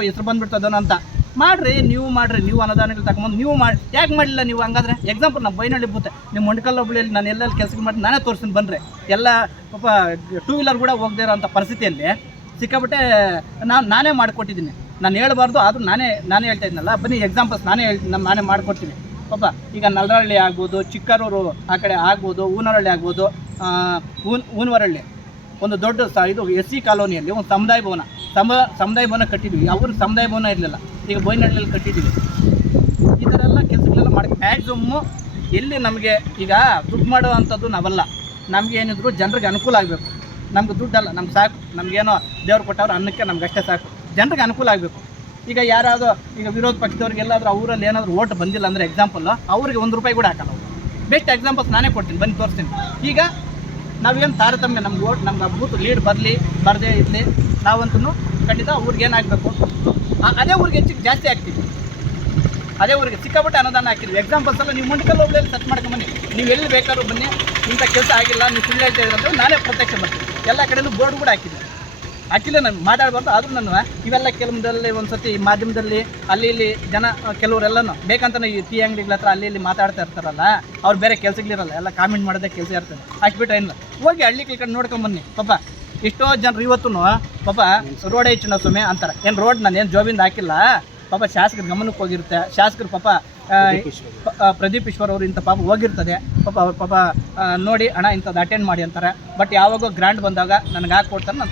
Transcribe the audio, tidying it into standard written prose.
ಹೆಸರು ಬಂದ್ಬಿಡ್ತದನೋ ಅಂತ ಮಾಡ್ರಿ, ನೀವು ಅನುದಾನಗಳು ತಗೊಂಬಂದು ನೀವು ಮಾಡಿ. ಯಾಕೆ ಮಾಡಲಿಲ್ಲ ನೀವು? ಹಂಗಾದ್ರೆ ಎಕ್ಸಾಂಪಲ್ ನಾವು ಬೈನಳ್ಳಿ ಬೂತೆ ನಿಮ್ಮ ಮೊಂಡ್ಕಲ್ ಹೋಬಳಿಯಲ್ಲಿ ನಾನು ಎಲ್ಲೆಲ್ಲಿ ಕೆಲಸ ಮಾಡಿ ನಾನೇ ತೋರಿಸ್ತೀನಿ ಬನ್ನಿರಿ. ಎಲ್ಲ ಪಾಪ 2 ವೀಲರ್ ಕೂಡ ಹೋಗದೇ ಇರೋಂಥ ಪರಿಸ್ಥಿತಿಯಲ್ಲಿ ಸಿಕ್ಕಾಬಿಟ್ಟೆ ನಾನೇ ಮಾಡಿಕೊಟ್ಟಿದ್ದೀನಿ. ನಾನು ಹೇಳ್ಬಾರ್ದು, ಆದರೂ ನಾನೇ ಹೇಳ್ತಾ ಇದ್ದೀನಲ್ಲ. ಬನ್ನಿ ಎಕ್ಸಾಂಪಲ್ಸ್ ನಾನೇ ಮಾಡಿಕೊಡ್ತೀನಿ ಪಾಪ. ಈಗ ನಲ್ಲರಹಳ್ಳಿ ಆಗ್ಬೋದು, ಚಿಕ್ಕರೂರು ಆ ಕಡೆ ಆಗ್ಬೋದು, ಊನರಹಳ್ಳಿ ಆಗ್ಬೋದು, ಊನವರಹಳ್ಳಿ ಒಂದು ದೊಡ್ಡ ಇದು SC ಕಾಲೋನಿಯಲ್ಲಿ ಒಂದು ಸಮುದಾಯ ಭವನ ಕಟ್ಟಿದ್ವಿ. ಅವ್ರ ಸಮುದಾಯ ಭವನ ಇರಲಿಲ್ಲ, ಈಗ ಬೈನಹಳ್ಳಿಯಲ್ಲಿ ಕಟ್ಟಿದ್ದೀವಿ. ಈ ಥರ ಎಲ್ಲ ಕೆಲಸಗಳೆಲ್ಲ ಮಾಡಿ ಮ್ಯಾಕ್ಸಿಮಮ್ಮು ಎಲ್ಲಿ ನಮಗೆ ಈಗ ದುಡ್ಡು ಮಾಡೋ ಅಂಥದ್ದು ನಾವಲ್ಲ. ನಮಗೆ ಏನಿದ್ರು ಜನರಿಗೆ ಅನುಕೂಲ ಆಗಬೇಕು. ನಮ್ಗೆ ದುಡ್ಡಲ್ಲ, ನಮ್ಗೆ ಸಾಕು. ನಮಗೇನೋ ದೇವ್ರು ಕೊಟ್ಟವ್ರು ಅನ್ನಕ್ಕೆ ನಮ್ಗೆ ಅಷ್ಟೇ ಸಾಕು. ಜನರಿಗೆ ಅನುಕೂಲ ಆಗಬೇಕು. ಈಗ ಯಾರಾದರೂ ಈಗ ವಿರೋಧ ಪಕ್ಷದವ್ರಿಗೆಲ್ಲಾದರೂ ಅವರಲ್ಲಿ ಏನಾದರೂ ಓಟ್ ಬಂದಿಲ್ಲ ಅಂದರೆ ಎಕ್ಸಾಂಪಲ್ ಅವ್ರಿಗೆ ₹1 ಕೂಡ ಹಾಕಲ್ಲ. ಬೆಸ್ಟ್ ಎಕ್ಸಾಂಪಲ್ಸ್ ನಾನೇ ಕೊಡ್ತೀನಿ, ಬನ್ನಿ ತೋರಿಸ್ತೀನಿ. ಈಗ ನಾವೇನು ತಾರತಮ್ಯ, ನಮ್ಗೆ ಓಟ್ ನಮ್ಗೆ ಬೂತ್ ಲೀಡ್ ಬರದೇ ಇರಲಿ, ನಾವಂತೂ ಖಂಡಿತ ಅವ್ರಿಗೆ ಏನಾಗಬೇಕು ಅದೇ ಊರಿಗೆ ಹೆಚ್ಚಿಗೆ ಜಾಸ್ತಿ ಆಗ್ತೀವಿ. ಅದೇ ಊರಿಗೆ ಸಿಕ್ಕಾಪಟ್ಟೆ ಅನುದಾನ ಹಾಕಿದ್ವಿ. ಎಕ್ಸಾಂಪಲ್ಸ್ ಎಲ್ಲ ನೀವು ಮುಂಡ್ಕಲ್ ಹೋಬಳಿಯಲ್ಲಿ ಸರ್ಚ್ ಮಾಡ್ಕೊಂಬನ್ನಿ. ನೀವು ಎಲ್ಲಿ ಬೇಕಾದ್ರೂ ಬನ್ನಿ, ಇಂಥ ಕೆಲಸ ಆಗಿಲ್ಲ, ನೀವು ಸುಳ್ಳು ಹೇಳ್ತಾ ಇರೋದು ನಾನೇ ಪ್ರತ್ಯಕ್ಷ ಬರ್ತೀನಿ. ಎಲ್ಲ ಕಡೆಯೂ ಬೋರ್ಡ್ ಕೂಡ ಹಾಕಿಲ್ಲ. ನಾನು ಮಾತಾಡಬಾರ್ದು, ಆದರೂ ನಾನು ಇವೆಲ್ಲ ಕೆಲವೊಂದಲ್ಲಿ ಒಂದು ಸತಿ ಮಾಧ್ಯಮದಲ್ಲಿ ಅಲ್ಲಿ ಇಲ್ಲಿ ಜನ ಕೆಲವರೆಲ್ಲನೂ ಬೇಕಂತ ಈ ಟೀ ಅಂಗಡಿಗಳ ಹತ್ರ ಅಲ್ಲಿ ಇಲ್ಲಿ ಮಾತಾಡ್ತಾ ಇರ್ತಾರಲ್ಲ, ಅವ್ರು ಬೇರೆ ಕೆಲಸಗಳಿರಲ್ಲ, ಎಲ್ಲ ಕಾಮೆಂಟ್ ಮಾಡೋದೇ ಕೆಲಸ ಇರ್ತದೆ. ಹಾಕಿಬಿಟ್ರೆ ಏನಿಲ್ಲ, ಹೋಗಿ ಹಳ್ಳಿ ಕಡೆ ನೋಡ್ಕೊಂಬನ್ನಿ. ಪಾಪ ಎಷ್ಟೋ ಜನರು ಇವತ್ತೂ ಪಾಪ ರೋಡ್ ಹೆಚ್ಚಿನ ಸ್ವಾಮಿ ಅಂತಾರೆ. ಏನು ರೋಡ್ ನಾನು ಏನು ಜೋಬಿಂದ ಹಾಕಿಲ್ಲ, ಪಾಪ ಶಾಸಕರ ಗಮನಕ್ಕೆ ಹೋಗಿರುತ್ತೆ. ಶಾಸಕರು ಪಾಪ ಪ್ರದೀಪ್ ಈಶ್ವರ್ ಅವರು ಇಂಥ ಪಾಪ ಹೋಗಿರ್ತದೆ. ಪಾಪ ನೋಡಿ ಅಣ್ಣ ಇಂಥದ್ದು ಅಟೆಂಡ್ ಮಾಡಿ ಅಂತಾರೆ. ಬಟ್ ಯಾವಾಗೋ ಗ್ರ್ಯಾಂಡ್ ಬಂದಾಗ ನನಗೆ ಹಾಕಿ ಕೊಡ್ತಾರೆ. ನಾನು